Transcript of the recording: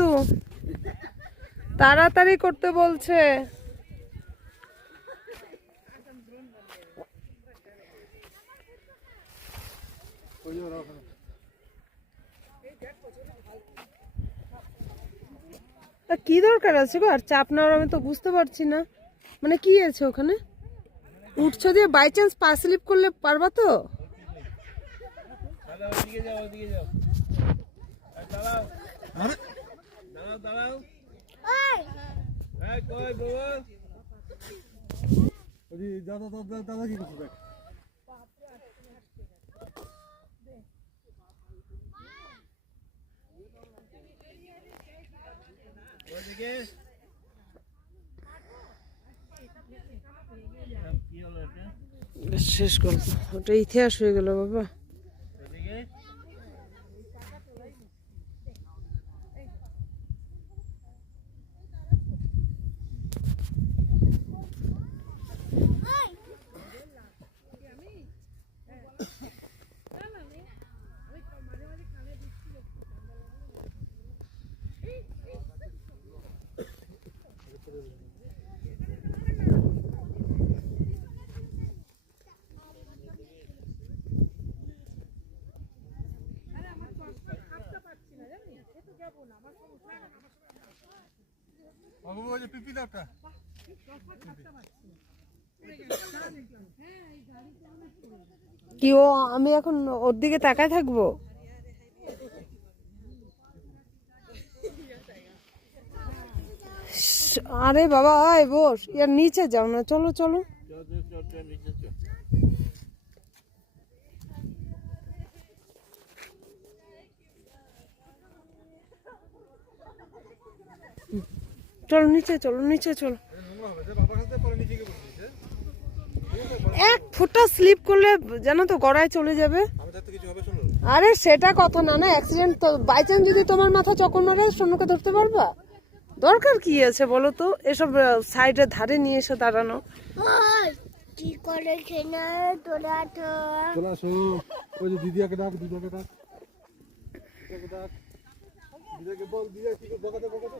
কিন্তু তাড়াতাড়ি করতে বলছে। তা কি দরকার আছে গো আর চাপ নেওয়ার? আমি তো বুঝতে পারছি না, মানে কি আছে ওখানে? উঠছো দিয়ে বাই চান্স পা স্লিপ করলে পারবা তো? দাদা কি করছে? শেষ গল্প, ওটা ইতিহাস হয়ে গেল বাবা। কি ও, আমি এখন ওর দিকে তাকায় থাকবো? আরে বাবা আয় বস, ইয়ার নিচে যাও না, চলো চলো। চলো নিচে, চলো নিচে চলো। এক ফুটা স্লিপ করলে জানো তো গড়ায় চলে যাবে। আরে সেটা কথা না, না অ্যাক্সিডেন্ট তো বাই চান্স যদি তোমার মাথা চক্কর মারে সোনুকে ধরতে পারবা? দরকার কি আছে বলো তো এসব সাইডের ধারে নিয়ে এসে দাঁড়ানো। কি করে খেলে তোরা তো চলে আসো, ওই যে দিদিয়াকে ডাক, দিদিয়াকে ডাক, দিদিয়াকে ডাক, দিদিয়াকে বল, দিদিয়া কি বকাতে বকাতে